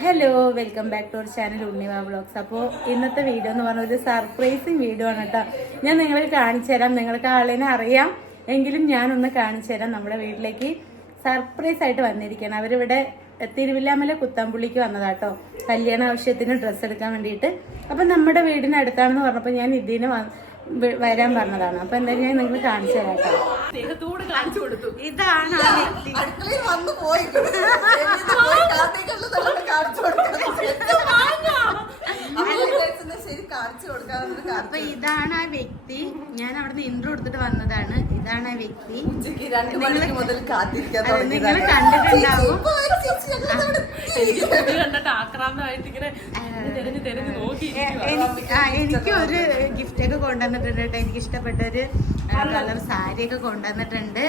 Hello welcome back to our channel Unniva blogs അപ്പോൾ ഇന്നത്തെ video എന്ന് പറഞ്ഞാൽ ഒരു സർപ്രൈസിങ് വീഡിയോ ആണ് കേട്ടോ. ഞാൻ നിങ്ങളെ കാണിച്ചു തരാം. നിങ്ങൾക്ക് ആളിനെ അറിയാം. എങ്കിലും ഞാനൊന്ന് കാണിച്ചു തരാം. നമ്മുടെ വീട്ടിലേക്ക് സർപ്രൈസ് ആയിട്ട് വന്നിരിക്കുകയാണ്. അവരിവിടെ തിരുവില്ലാമല കുത്താമ്പുള്ളിക്ക് വന്നതാട്ടോ കല്യാണ ആവശ്യത്തിന് ഡ്രസ്സ് എടുക്കാൻ വേണ്ടിയിട്ട്. അപ്പം നമ്മുടെ വീടിനടുത്താണെന്ന് പറഞ്ഞപ്പോൾ ഞാൻ ഇതിന് വരാൻ പറഞ്ഞതാണ്. അപ്പം എന്തായാലും ഞാൻ നിങ്ങൾ കാണിച്ചു തരാം കേട്ടോ. ഇതാണ് ആ വ്യക്തി അടുക്കളയിൽ വന്നു പോയി എന്നിട്ട് പോയി കാത്തേക്കുള്ള നമ്മൾ കാണിച്ചു കൊടുക്കണം. അപ്പൊ വിചാരിച്ചെന്നാ ശരി കാണിച്ചു കൊടുക്കാമെന്ന് കാണിച്ചു. അപ്പൊ ഇതാണ് ആ വ്യക്തി. ഞാൻ അവിടുന്ന് ഇൻട്രോ എടുത്തിട്ട് വന്നതാണ്. ഇതാണ് ആ വ്യക്തി. മുതൽ. നിങ്ങൾ കണ്ടിട്ടുണ്ടാവും. എനിക്ക് ഒരു ഗിഫ്റ്റ് ഒക്കെ കൊണ്ടുവന്നിട്ടുണ്ട് കേട്ടോ. എനിക്ക് ഇഷ്ടപ്പെട്ട ഒരു കളർ സാരി ഒക്കെ കൊണ്ടുവന്നിട്ടുണ്ട്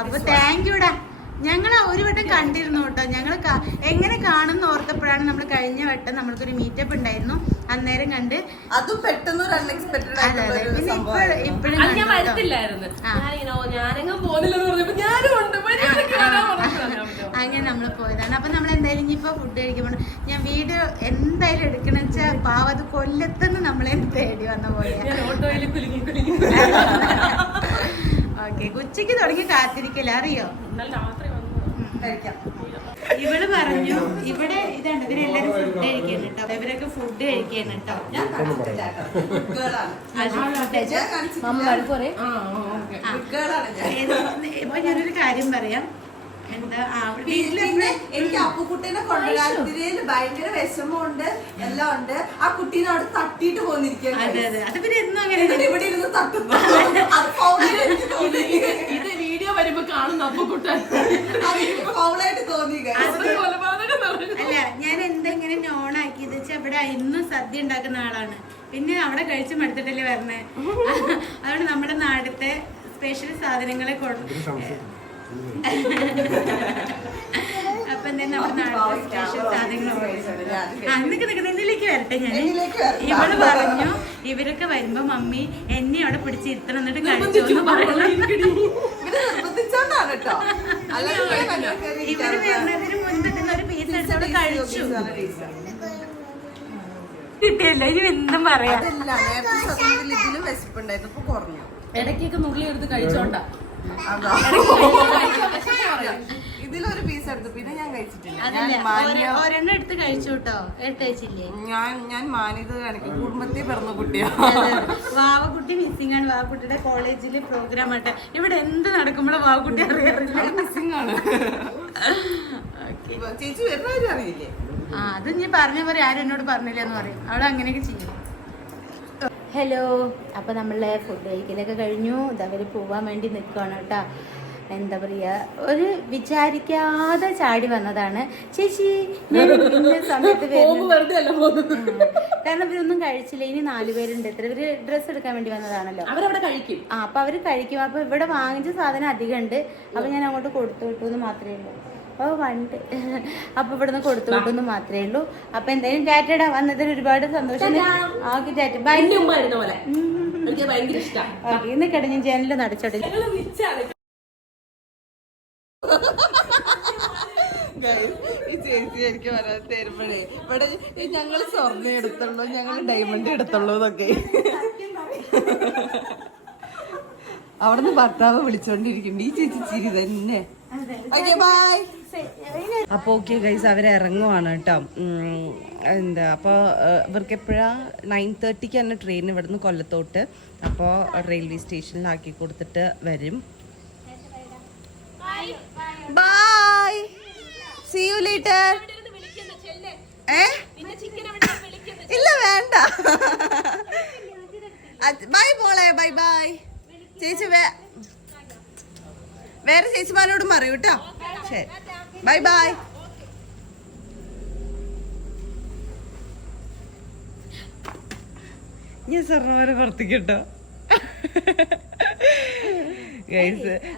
അപ്പൊ താങ്ക് യുടാ ഞങ്ങൾ ഒരു വട്ടം കണ്ടിരുന്നു കേട്ടോ. ഞങ്ങൾ എങ്ങനെ കാണുന്ന ഓർത്തപ്പോഴാണ് നമ്മൾ കഴിഞ്ഞ വട്ടം നമ്മൾക്കൊരു മീറ്റപ്പ് ഉണ്ടായിരുന്നു. അന്നേരം കണ്ട് അതും പെട്ടെന്ന് ഒരു അൺഎക്സ്പെക്ടഡ് അങ്ങനെ നമ്മൾ പോയതാണ്. അപ്പൊ നമ്മൾ എന്തായാലും ഇനിയിപ്പോ ഫുഡ് കഴിക്കുമ്പോൾ ഞാൻ വീഡിയോ എന്തായാലും എടുക്കണം വെച്ചാൽ പാവത് കൊല്ലത്തുനിന്ന് നമ്മളെ തേടി വന്ന പോലെ ഞാൻ ഓട്ടോയിൽ കുലുങ്ങി കുലുങ്ങി. ഓക്കെ ഉച്ചയ്ക്ക് തുടങ്ങി കാത്തിരിക്കല. അറിയോ? ഇന്നലെ രാത്രി ഇവൾ പറഞ്ഞു ഇവിടെ ഇതാണ് ഇവരെല്ലാരും ഫുഡ് കഴിക്കാൻ കേട്ടോ ഇവരൊക്കെ ഫുഡ് കഴിക്കാൻ കേട്ടോ ഞാനൊരു കാര്യം പറയാം. എന്താ എനിക്ക് അപ്പുക്കുട്ടീനെ കൊണ്ടുവരാത്തിരിയിൽ ഭയങ്കര വിഷമമുണ്ട് എല്ലാം ഉണ്ട്. ആ കുട്ടീനെ അവിടെ തട്ടിയിട്ട് പോന്നിരിക്കുകയാണ്. അതെ പിന്നെ എന്നും അങ്ങനെ ഇവിടെ ഇരുന്ന് തട്ടുന്നു കൊലപാതകം നടന്നു അല്ല ഞാൻ എന്താ ഇങ്ങനെ നോൺ ആക്കിയത് വെച്ചാൽ ഇവിടെ ഇന്നും സദ്യ ഉണ്ടാക്കുന്ന ആളാണ്. പിന്നെ അവിടെ കഴിച്ച് മടുത്തിട്ടല്ലേ വരണേ? അതുകൊണ്ട് നമ്മുടെ നാടത്തെ സ്പെഷ്യൽ സാധനങ്ങളെ കൊണ്ട് അപ്പൊ എന്താ നമ്മുടെ നാടത്തെ സ്പെഷ്യൽ സാധനങ്ങൾ അന്നൊക്കെ നിൽക്കുന്ന എന്നിലേക്ക് വരട്ടെ ഞാൻ ഇവൾ പറഞ്ഞു ഇവരൊക്കെ വരുമ്പോ മമ്മി എന്നെ അവിടെ പിടിച്ചിരുത്തണം എന്നിട്ട് കഴിച്ചു ഇവർ. വരുന്നതിന് ഒരു പീസ് കഴിച്ചു. കിട്ടിയല്ലോ ഇനി എന്തും പറയാം. നേരത്തെ സത്യത്തിൽ ഇതിലും വിശപ്പുണ്ടായിരുന്നു ഇപ്പൊ കുറഞ്ഞു. ഇടയ്ക്കൊക്കെ നുള്ളി എടുത്ത് കഴിച്ചോണ്ടാ. ഇതിലൊരു പീസ് എടുത്തു. പിന്നെ ഞാൻ കഴിച്ചിട്ടില്ല. ഞാൻ ഒരെണ്ണം എടുത്ത് കഴിച്ചു കേട്ടോ. എടുത്ത് കഴിച്ചില്ലേ? ഞാൻ ഞാൻ മാന്യത കാണിക്കും കുടുംബത്തിൽ പിറന്ന കുട്ടിയാ. വാവക്കുട്ടി മിസ്സിംഗ് ആണ്. വാവക്കുട്ടിയുടെ കോളേജിലെ പ്രോഗ്രാം ആട്ടെ. ഇവിടെ എന്ത് നടക്കുമ്പോഴും വാവക്കുട്ടി അറിയാറില്ല? മിസ്സിംഗ് ആണ്. ചേച്ചി വരുന്നവരും അറിയില്ലേ? ആ അത് നീ പറഞ്ഞ പോലെ ആരും എന്നോട് പറഞ്ഞില്ല എന്ന് പറയും. അവിടെ അങ്ങനെയൊക്കെ ചെയ്യും. ഹലോ അപ്പോൾ നമ്മളെ ഫുഡ് കഴിക്കലൊക്കെ കഴിഞ്ഞു. ഇതവർ പോവാൻ വേണ്ടി നിൽക്കുകയാണ് കേട്ടോ. എന്താ പറയുക ഒരു വിചാരിക്കാതെ ചാടി വന്നതാണ്. ചേച്ചി ഞാൻ ഇന്ന സമയത്ത്. കാരണം ഇവരൊന്നും കഴിച്ചില്ല. ഇനി നാലുപേരുണ്ട് എത്ര ഇവർ ഡ്രസ്സ് എടുക്കാൻ വേണ്ടി വന്നതാണല്ലോ. അവരവിടെ കഴിക്കും. ആ അപ്പൊ അവർ കഴിക്കും. അപ്പൊ ഇവിടെ വാങ്ങിച്ച സാധനം അധികം ഉണ്ട് അപ്പൊ ഞാൻ അങ്ങോട്ട് കൊടുത്തു വിട്ടു എന്ന് മാത്രമേ ഉള്ളൂ. അപ്പോൾ വണ്ട്. അപ്പൊ ഇവിടുന്ന് കൊടുത്തു വിട്ടു എന്ന് മാത്രമേ ഉള്ളൂ. അപ്പൊ എന്തായാലും ടാറ്റയുടെ വന്നതിൽ ഒരുപാട് സന്തോഷം. Okay tata. ബൈ. കിടഞ്ഞ ജനലിൽ പോലെ ഈ ചേച്ചി എനിക്ക് പറയാൻ തരുമ്പോഴേ ഇവിടെ ഞങ്ങൾ സ്വർണ എടുത്തുള്ളൂ ഞങ്ങൾ ഡയമണ്ട് എടുത്തുള്ളൂ എന്നൊക്കെ. അവിടുന്ന് ഭർത്താവ് വിളിച്ചോണ്ടിരിക്കുന്നുണ്ട്. ഈ ചേച്ചി ചിരി തന്നെ. അപ്പൊ അപ്പോൾ ഓക്കെ ഗൈസ് അവർ ഇറങ്ങുവാണ് കേട്ടോ. എന്താ അപ്പോൾ ഇവർക്ക് എപ്പോഴാ നയൻ തേർട്ടിക്ക് തന്നെ ട്രെയിൻ ഇവിടുന്ന് കൊല്ലത്തോട്ട്. അപ്പോൾ റെയിൽവേ സ്റ്റേഷനിലാക്കി കൊടുത്തിട്ട് വരും. ബൈ സി യു ലേറ്റർ ഏ? ഇല്ല വേണ്ട. ബൈ പോളെ ബൈ ബൈ ചേച്ചി വേറെ ചേച്ചിമാരോടും പറയൂ കേട്ടോ ശരി. ബൈ ബൈ ഞാൻ സ്വർണവരെ പുറത്തേക്കിട്ടോ ഗൈസ്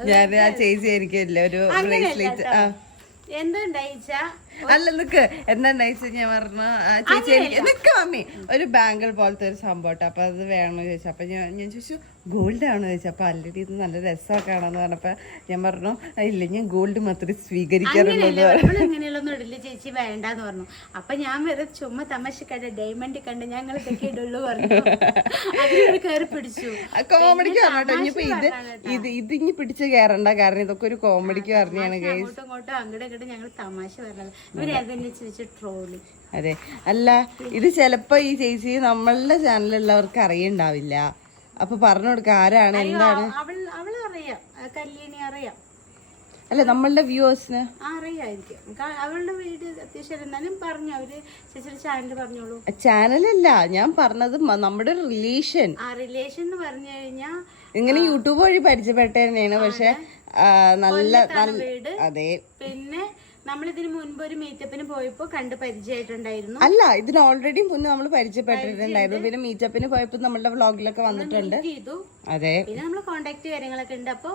ഞാൻ ആ ചേച്ചി ആയിരിക്കില്ല ഒരു ബ്രേസ്ലെറ്റ് ആ. എന്തുണ്ടായിച്ചാ അല്ല നിക്ക്. എന്താ നൈസ് ഞാൻ പറഞ്ഞു? ചേച്ചി എനിക്ക് നിക്ക് മമ്മി. ഒരു ബാങ്കിൾ പോലത്തെ ഒരു സംഭവം കേട്ടോ അപ്പൊ അത് വേണമെന്ന് ചോദിച്ചു. അപ്പൊ ഞാൻ ഞാൻ ചോദിച്ചു ഗോൾഡ് ആണോ? അപ്പൊ ആൾറെഡി ഇത് നല്ല രസമൊക്കെ ആണെന്ന് പറഞ്ഞപ്പോ ഞാൻ പറഞ്ഞു ഇല്ല ഞാൻ ഗോൾഡ് മാത്രമേ സ്വീകരിക്കാറുള്ളൂ. ഇങ്ങനെയുള്ളൊന്നും ഇടില്ല ചേച്ചി വേണ്ടാന്ന് പറഞ്ഞു. അപ്പൊ ഞാൻ വെറുതെ ചുമ്മാ തമാശ കണ്ട ഡയമണ്ട് കണ്ട് ഞങ്ങൾ ഇതൊക്കെ ഇടുള്ളൂ പറഞ്ഞു. കയറി പിടിച്ചു. കോമഡിക്ക് പിന്നെ പറഞ്ഞോ ഇനിയിപ്പോ ഇത് ഇത് ഇത് ഇനി പിടിച്ച് കയറണ്ട കാരണം ഇതൊക്കെ ഒരു കോമഡിക്ക് പറഞ്ഞാണ് അങ്ങോട്ടും ഇങ്ങോട്ടും അങ്ങോട്ടും ഞങ്ങൾ തമാശ പറഞ്ഞത്. അതെ. അല്ല ഇത് ചിലപ്പോ ഈ ചേച്ചി നമ്മളുടെ ചാനലുള്ളവർക്ക് അറിയണ്ടാവില്ല. അപ്പൊ പറഞ്ഞു കൊടുക്ക ആരാണ് എന്താണ്? അല്ല നമ്മളുടെ വ്യൂവേഴ്സിന്? അറിയായിരിക്കും. അവളുടെ വീട് അത്യാവശ്യം എന്നാലും പറഞ്ഞു അവർ ചേച്ചിയുടെ ചാനൽ പറഞ്ഞോളൂ. ചാനലല്ല ഞാൻ പറഞ്ഞത് നമ്മുടെ റിലേഷൻ ആ റിലേഷൻ എന്ന് പറഞ്ഞു കഴിഞ്ഞാ ഇങ്ങനെ യൂട്യൂബ് വഴി പരിചയപ്പെട്ട തന്നെയാണ്. പക്ഷെ നല്ല നല്ല അതെ. പിന്നെ നമ്മൾ ഇതിന് മുൻപ് ഒരു മീറ്റപ്പിന് പോയപ്പോ കണ്ട് പരിചയമായിട്ടുണ്ടായിരുന്നു. അല്ല ഇതിന് ഓൾറെഡി മുന്നേ നമ്മൾ പരിചയപ്പെട്ടിട്ടുണ്ടായിരുന്നു. പിന്നെ മീറ്റപ്പിന് പോയപ്പോ നമ്മളുടെ വ്ളോഗിലൊക്കെ വന്നിട്ടുണ്ട്. ചെയ്തു. അതെ. പിന്നെ നമ്മൾ കോണ്ടാക്ട് കാര്യങ്ങളൊക്കെ ഉണ്ട്. അപ്പൊ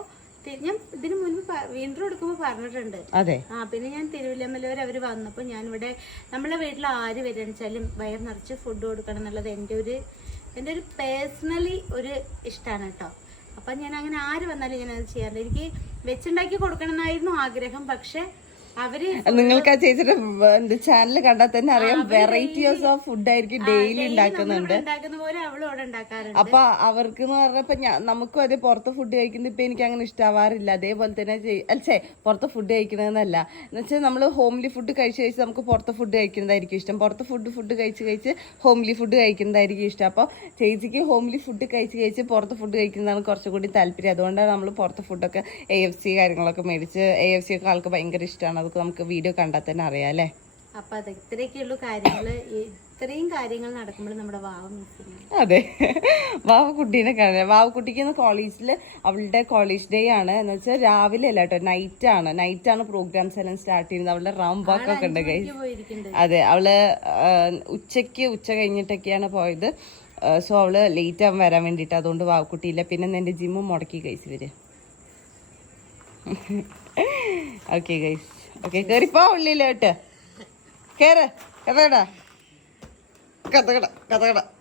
ഞാൻ ഇതിന് മുൻപ് വീണ്ടും എടുക്കുമ്പോ പറഞ്ഞിട്ടുണ്ട്. അതെ. ആ പിന്നെ ഞാൻ തിരുവല്ലമല്ലൂർ അവർ വന്നപ്പോൾ ഇവിടെ നമ്മളെ വീട്ടിൽ ആര് വരണിച്ചാലും വയർ നിറച്ച് ഫുഡ് കൊടുക്കണം എന്നുള്ളത് എന്റെ ഒരു എന്റെ ഒരു പേഴ്സണലി ഒരു ഇഷ്ടമാണ് കേട്ടോ. അപ്പം ഞാൻ അങ്ങനെ ആര് വന്നാലും ഞാൻ അത് ചെയ്യാറില്ല. എനിക്ക് വെച്ചുണ്ടാക്കി കൊടുക്കണം എന്നായിരുന്നു ആഗ്രഹം. പക്ഷെ നിങ്ങൾക്ക് ആ ചേച്ചിയുടെ എന്ത് ചാനൽ കണ്ടാൽ തന്നെ അറിയാം. വെറൈറ്റീസ് ഓഫ് ഫുഡ് ആയിരിക്കും ഡെയിലി ഉണ്ടാക്കുന്നുണ്ട്. അപ്പൊ അവർക്ക് എന്ന് പറഞ്ഞപ്പോ നമുക്കും അതെ പുറത്ത് ഫുഡ് കഴിക്കുന്നത് ഇപ്പൊ എനിക്ക് അങ്ങനെ ഇഷ്ടാവാറില്ല. അതേപോലെ തന്നെ അല്ലേ പുറത്ത് ഫുഡ് കഴിക്കുന്നതെന്നല്ല. എന്ന് വെച്ചാൽ നമ്മൾ ഹോംലി ഫുഡ് കഴിച്ച് കഴിച്ച് നമുക്ക് പുറത്ത് ഫുഡ് കഴിക്കുന്നതായിരിക്കും ഇഷ്ടം. പുറത്ത് ഫുഡ് ഫുഡ് കഴിച്ച് കഴിച്ച് ഹോംലി ഫുഡ് കഴിക്കുന്നതായിരിക്കും ഇഷ്ടം. അപ്പോൾ ചേച്ചിക്ക് ഹോംലി ഫുഡ് കഴിച്ച് കഴിച്ച് പുറത്ത് ഫുഡ് കഴിക്കുന്നതാണ് കുറച്ചും കൂടി താല്പര്യം. അതുകൊണ്ടാണ് നമ്മൾ പുറത്ത് ഫുഡൊക്കെ എ എഫ് സി കാര്യങ്ങളൊക്കെ മേടിച്ച് എ എഫ് സി ഒക്കെ ആൾക്ക് ഭയങ്കര ഇഷ്ടമാണ് അതൊക്കെ നമുക്ക് വീഡിയോ കണ്ടാൽ തന്നെ അറിയാം അല്ലേ? അപ്പൊ അത് ഇത്രയൊക്കെയുള്ള കാര്യങ്ങൾ. ഇത്രയും കാര്യങ്ങൾ നടക്കുമ്പോൾ നമ്മുടെ വാവ അതെ. വാവക്കുട്ടീനെ കാണാൻ വാവക്കുട്ടിക്ക് ഇന്ന് കോളേജിൽ അവളുടെ കോളേജ് ഡേ ആണ്. എന്ന് വെച്ചാൽ രാവിലെ അല്ല കേട്ടോ നൈറ്റ് ആണ്. നൈറ്റ് ആണ് പ്രോഗ്രാംസ് എല്ലാം സ്റ്റാർട്ട് ചെയ്യുന്നത്. അവളുടെ റാം വാക്ക് ഒക്കെ ഉണ്ട് കൈ അതെ അവൾ ഉച്ചയ്ക്ക് ഉച്ചയ്ക്ക് ഉച്ച കഴിഞ്ഞിട്ടൊക്കെയാണ് പോയത്. സോ അവൾ ലേറ്റ് ആവാൻ വരാൻ വേണ്ടിയിട്ട് അതുകൊണ്ട് വാവക്കുട്ടിയില്ല. പിന്നെ എന്റെ ജിമ്മും മുടക്കി കഴിച്ചു ഇവർ. ഓക്കെ ഗൈസ് ഓക്കെ കയറിപ്പോ ഉള്ളിലോട്ട്. കേറ്. കഥകട. കഥകട. കഥകട.